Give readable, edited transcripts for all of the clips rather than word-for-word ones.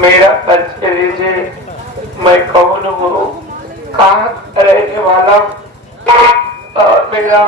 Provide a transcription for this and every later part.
मेरा परिचय लीजिए, मैं कौन हूँ, कहाँ रहने वाला और मेरा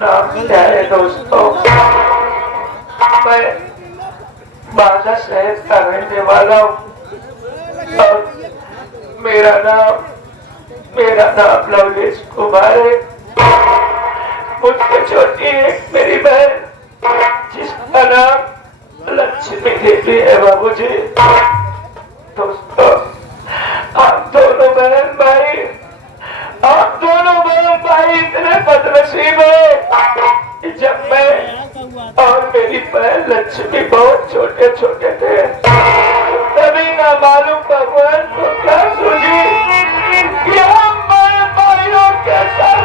नाम क्या है दोस्तों। मैं बाजा शहर का रहने वाला हूँ और मेरा नाम लवलेश कुमार है। मुझसे छोटी एक मेरी बहन जिसका नाम लक्ष्मी देवी है बाबूजी। दोस्तों, आप दोनों बहन भाई इतने बदनसीब है। जब मैं और मेरी बहन लक्ष्मी बहुत छोटे छोटे थे तभी ना मालूम भगवान को क्या सूझी कि हम बड़े भाइयों के साथ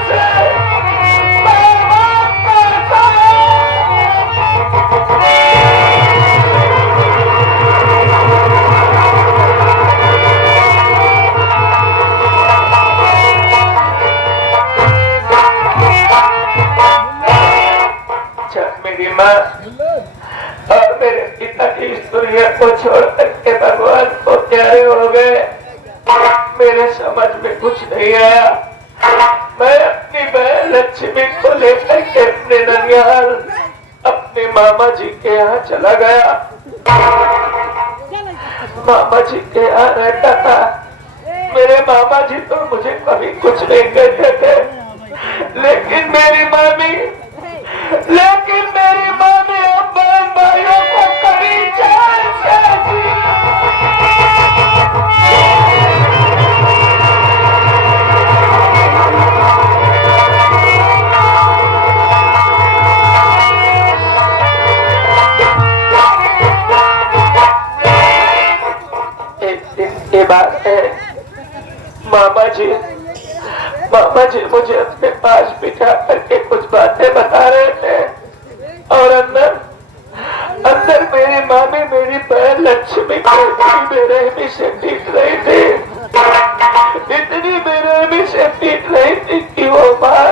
मेरी माँ और मेरे पिता की इस दुनिया को छोड़ करके भगवान को प्यारे हो गए। मेरे समझ में कुछ नहीं आया। मैं अपनी बहन लक्ष्मी को लेकर के अपने ननिहाल अपने मामा जी के यहाँ चला गया। मामा जी के यहाँ रहता था। मेरे मामा जी तो मुझे कभी कुछ नहीं कहते थे, लेकिन मेरी मामी अब बहन भाइयों को कभी चार एक दिन की बात है। मामा जी मुझे अपने पास बिठा करके कुछ बातें बता रहे थे और अंदर मेरी मामी मेरी बहन लक्ष्मी को इतनी बेरहमी से पीट रही थी, इतनी बेरहमी से पीट रही थी कि वो माँ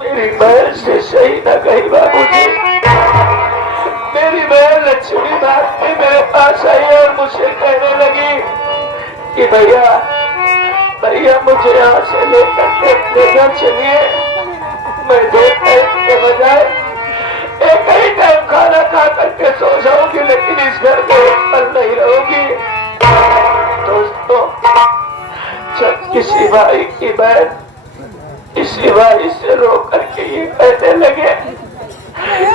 मेरी बहन से सही न गई बाबूजी। मेरी बहन लक्ष्मी भाग के मेरे पास आई और मुझे कहने लगी कि भैया मुझे यहाँ से लेकर के अपने घर चलिए। मैं 2 टाइम के बजाय एक ही टाइम खाना खा करके सो जाऊंगी, लेकिन इस घर में एक पल नहीं रहूंगी। दोस्तों, जब किसी भाई की बहन इसी भाई से रो करके ये कहने लगे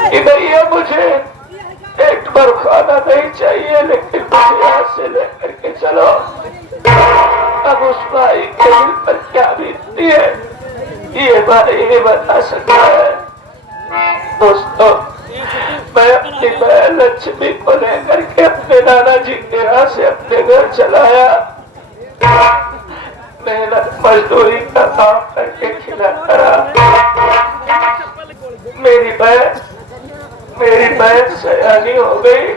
कि भैया मुझे एक बार खाना नहीं चाहिए, लेकिन मुझे यहाँ से लेकर के चलो, अब उस भाई के दिल पर क्या बीतती है ये भाई नहीं बता सकता है। दोस्तों, मैं अपनी बहन लक्ष्मी को लेकर के अपने नाना जी के यहाँ से अपने घर चलाया। मेहनत मजदूरी का काम करके खिलाता रहा। मेरी बहन सयानी हो गई,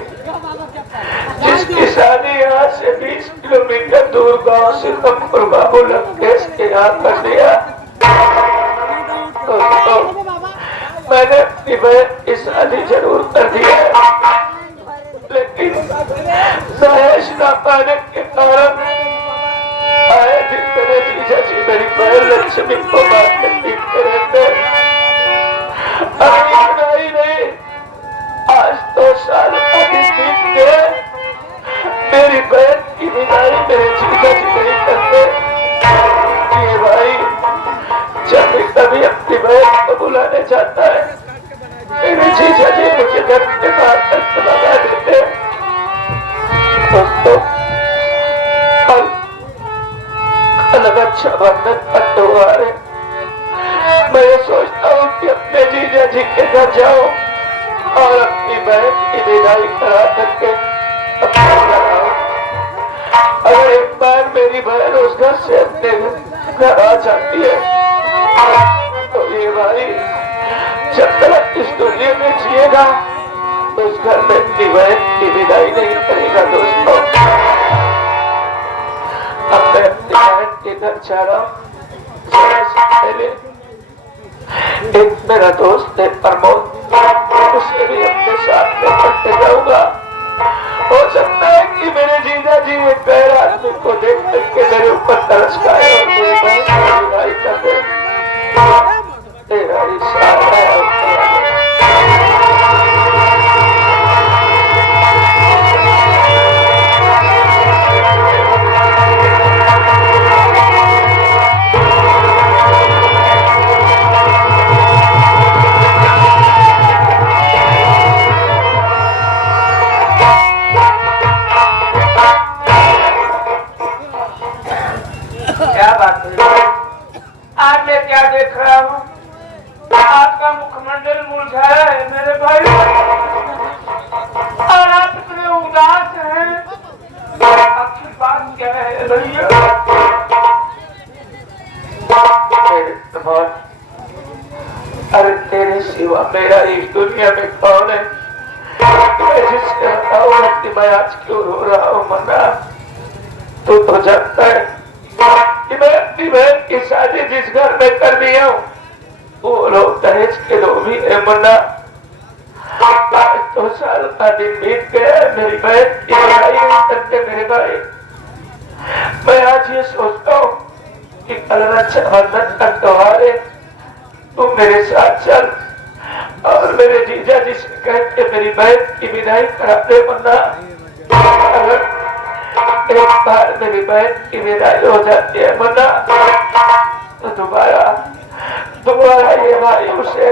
जिसकी शादी यहाँ से 20 किलोमीटर दूर गांव से कपूर बाबू लंकेश के यहाँ कर दिया। मैंने अपनी बहन की शादी जरूर कर दी है, लेकिन दहेज न पाने के कारण आए दिन मेरे जीजा जी मेरी बहन लक्ष्मी को मारकर पीटते रहते। अभी इतना ही नहीं, आज 2 साल बीत गए, मेरी बहन की विदाई मेरे जीजा जी नहीं करते। ये भाई जब भी कभी अपनी बहन को बुलाने जाता है, मेरे जीजा जी मुझे घर के बाहर तक लगा देते। दोस्तों, कल रक्षाबंधन का त्योहार है। मैं ये सोचता हूँ कि अपने जीजा जी के घर जाऊं और अपनी बहन की विदाई करा करके अपने घर आऊं। अगर एक बार मेरी बहन उस घर से अपने घर आ जाती है तो ये भाई जब तक इस दुनिया में जिएगा तो उस घर में अपनी बहन की विदाई नहीं करेगा। दोस्तों, अब मैं अपनी बहन के घर जा रहा हूँ। पहले एक मेरा दोस्त है प्रमोद, उसे भी अपने साथ में पढ़ते जाऊंगा। हो सकता है कि मेरे जी एक गैर आदमी को देख करके मेरे ऊपर तरस खाए और मेरी बहन की विदाई कर दे। तेरा इशारा है। क्या बात है? आज मैं क्या देख रहा हूँ? आपका मुखमंडल मुरझाया है मेरे भाई, और आप इतने उदास हैं। आखिर बात क्या है भैया? अरे तेरे सिवा मेरा इस दुनिया में कौन है? मैं जिससे बताऊं कि मैं आज क्यों रो रहा हूँ मन्ना, तू तो जानता है कि मैं अपनी बहन की शादी जिस घर में कर दिया हूँ वो लोग दहेज के लोभी है मन्ना। आज 2 साल का दिन बीत गया, मेरी बहन की लड़ाई नहीं करते मेरे भाई। मैं आज ये सोचता हूँ कि कल रक्षाबंधन का त्योहार है, तू मेरे साथ चल और मेरे जीजा जी से कह के मेरी बहन की विदाई करा दे मन्ना। अगर एक बार मेरी बहन की विदाई हो जाती है मन्ना तो दोबारा ये भाई उसे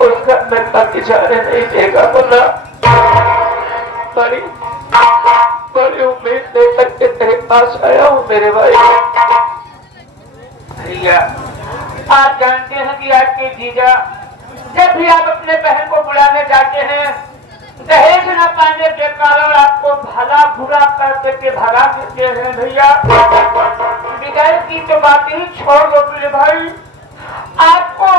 उस घर में कभी जाने नहीं देगा मन्ना। बड़ी उम्मीद लेकर के तेरे पास आया हूँ मेरे भाई। भैया आप जानते हैं कि आपके जीजा जब भी आप अपने बहन को बुलाने जाते हैं दहेज न पाने के कारण आपको भला बुरा करके के भगा देते हैं। भैया विदाई की तो बात ही छोड़ दो मेरे भाई, आपको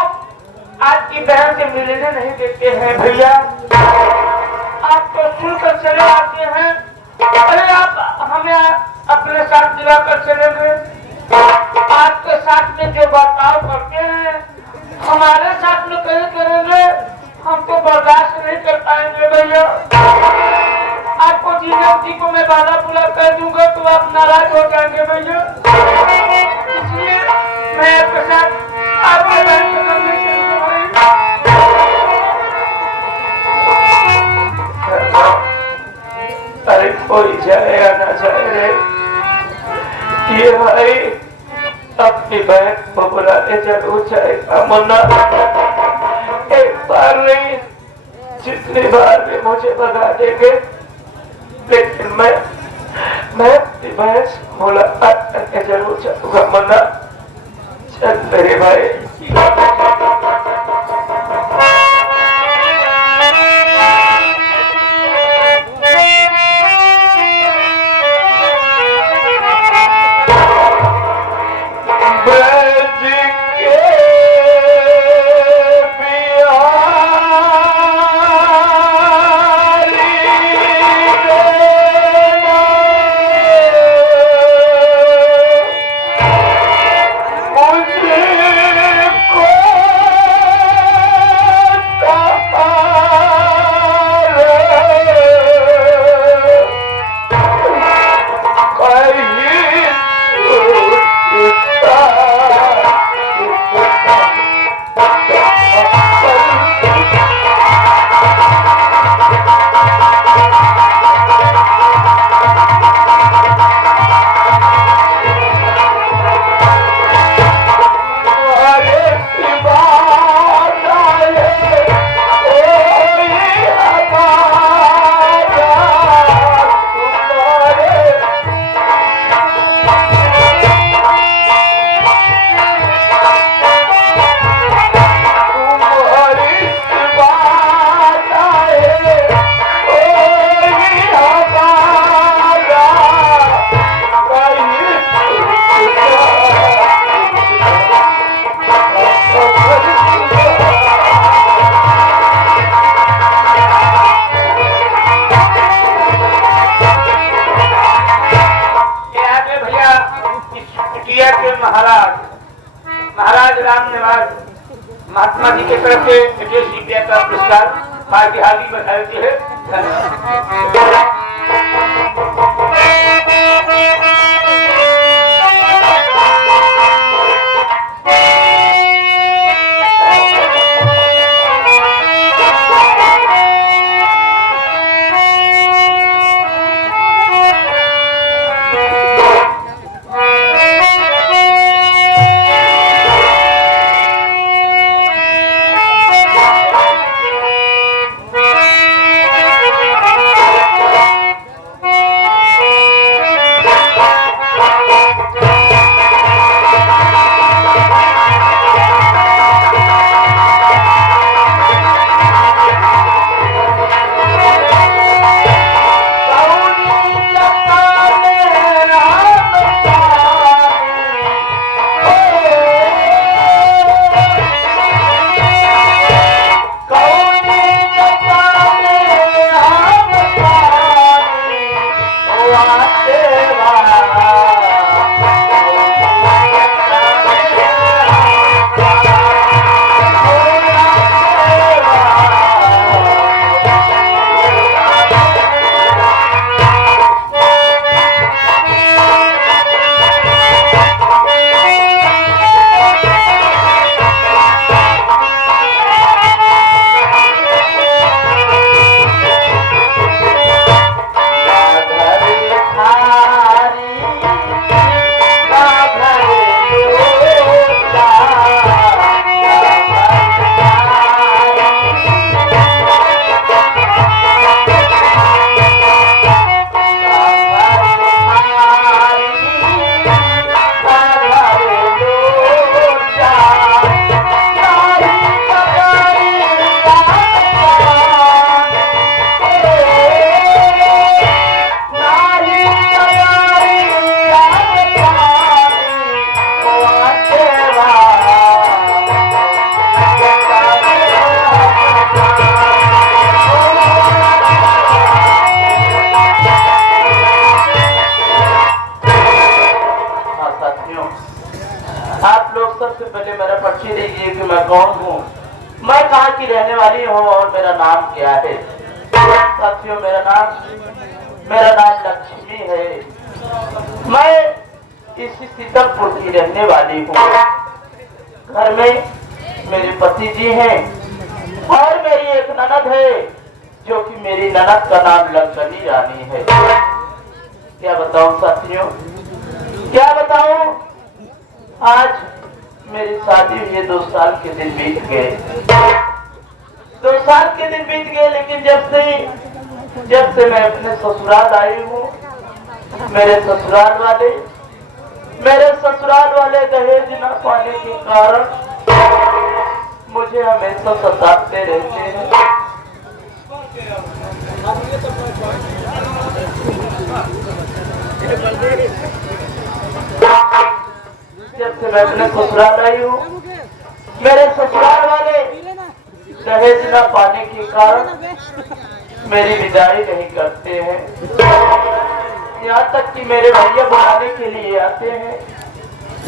आपकी बहन से मिलने नहीं देते हैं। भैया आप तो सुनकर चले आते हैं, अरे आप हमें अपने साथ दिलाकर चले गए। आपके साथ में जो बर्ताव करते हैं हमारे साथ में कहीं करेंगे हम तो बर्दाश्त नहीं कर पाएंगे। भैया आपको जीजा जी को मैं बाधा बुला कर दूंगा तो आप नाराज हो जाएंगे भैया, इसलिए मैं आपके साथ आपके बहन को नहीं करूंगा। अरे कोई जाए या ना जाए रे, ये भाई अपनी बहन को बुलाने जरूर जाएगा मन्ना। एक बार नहीं जितनी बार भी मुझे बता देंगे, लेकिन मैं अपनी बहन से मुलाकात करके जरूर जाऊंगा मन्ना। चल मेरे भाई। महाराज राम निवास महात्मा जी की तरफ से 21 रुपया का पुरस्कार हार्दिक बधाई है। सबसे पहले मेरा परिचय दीजिए कि मैं कौन हूँ, मैं कहाँ की रहने वाली हूँ और मेरा नाम क्या है। साथियों, मेरा नाम लक्ष्मी है। मैं इसी सीतापुर की रहने वाली हूँ। घर में मेरे पति जी हैं और मेरी एक ननद है, जो कि मेरी ननद का नाम लक्ष्मी रानी है। क्या बताऊं साथियों, क्या बताऊं। आज मेरी शादी हुई 2 साल के दिन बीत गए। 2 साल के दिन बीत गए, लेकिन जब से मैं अपने ससुराल आई हूँ, मेरे ससुराल वाले दहेज न पाने के कारण मुझे हमेशा सताते रहते हैं। जब से मैं अपने ससुराल आई हूँ, मेरे ससुराल वाले दहेज न पाने के कारण मेरी विदाई नहीं करते हैं। यहाँ तक कि मेरे भैया बुलाने के लिए आते हैं,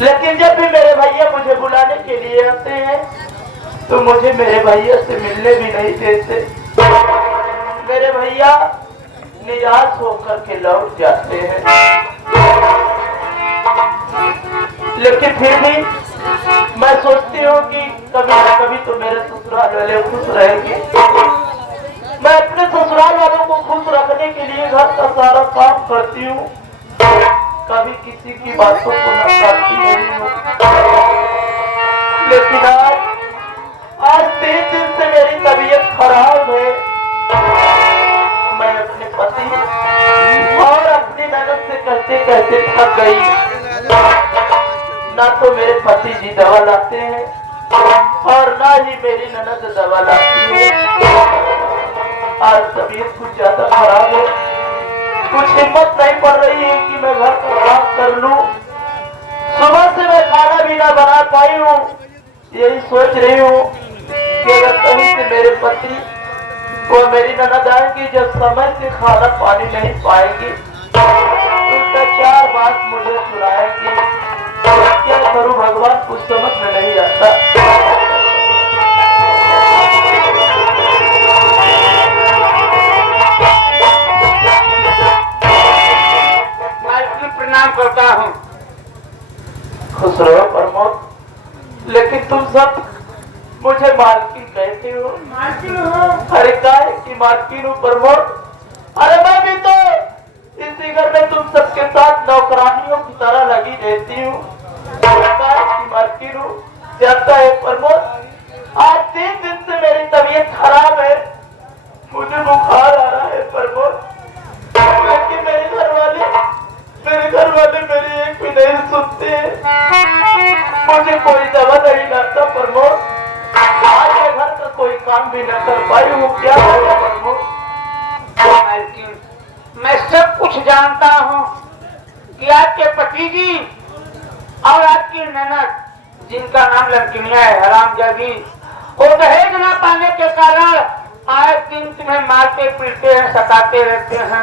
लेकिन जब भी मेरे भैया मुझे बुलाने के लिए आते हैं तो मुझे मेरे भैया से मिलने भी नहीं देते। मेरे भैया निराश होकर के लौट जाते हैं। लेकिन फिर भी मैं सोचती हूँ कि कभी न कभी तो मेरे ससुराल वाले खुश रहेंगे। मैं अपने ससुराल वालों को खुश रखने के लिए घर का सारा काम करती हूँ, कभी किसी की बातों को नकारती नहीं हूँ। लेकिन आज 3 दिन से मेरी तबीयत खराब है। मैं अपने पति और अपनी ननद से कहते कहते थक गई। ना तो मेरे पति जी दवा लाते हैं और ना ही मेरी ननद दवा लाती है। आज तबीयत कुछ ज्यादा खराब है, कुछ हिम्मत नहीं पड़ रही है कि मैं घर का काम कर लूं। सुबह से मैं खाना भी ना बना पाई हूँ। यही सोच रही हूँ कि अगर कहीं से मेरे पति और मेरी ननद आएंगी, जब समय से खाना पानी नहीं पाएंगी तो 4 बात मुझे सुनाएंगी। क्या करूं भगवान, कुछ समझ में नहीं आता। तुम सब मुझे मालकिन कहते हो। मालकिन हो? अरे काय की मालकिन हूँ प्रमोद। अरे मैं भी तो इसी घर में तुम सबके साथ नौकरानियों की तरह लगी रहती हूँ। काय की मालकिन हूँ। जानता है प्रमोद, आज 3 दिन से मेरी तबीयत खराब है, मुझे बुखार आ रहा है प्रमोद। लेकिन मेरे घर वाले मेरी एक भी नहीं सुनते हैं। मुझे कोई दवा नहीं लाता प्रमोद। आज मैं घर का कोई काम भी न कर पाई हूँ, क्या करूं प्रमोद। मालकिन, मैं सब कुछ जानता हूँ कि आपके पति जी और आपकी ननद, जिनका नाम लड़कियां है हरामजादी, वो दहेज न पाने के कारण आए दिन तुम्हें मारते पीटते हैं, सताते रहते हैं।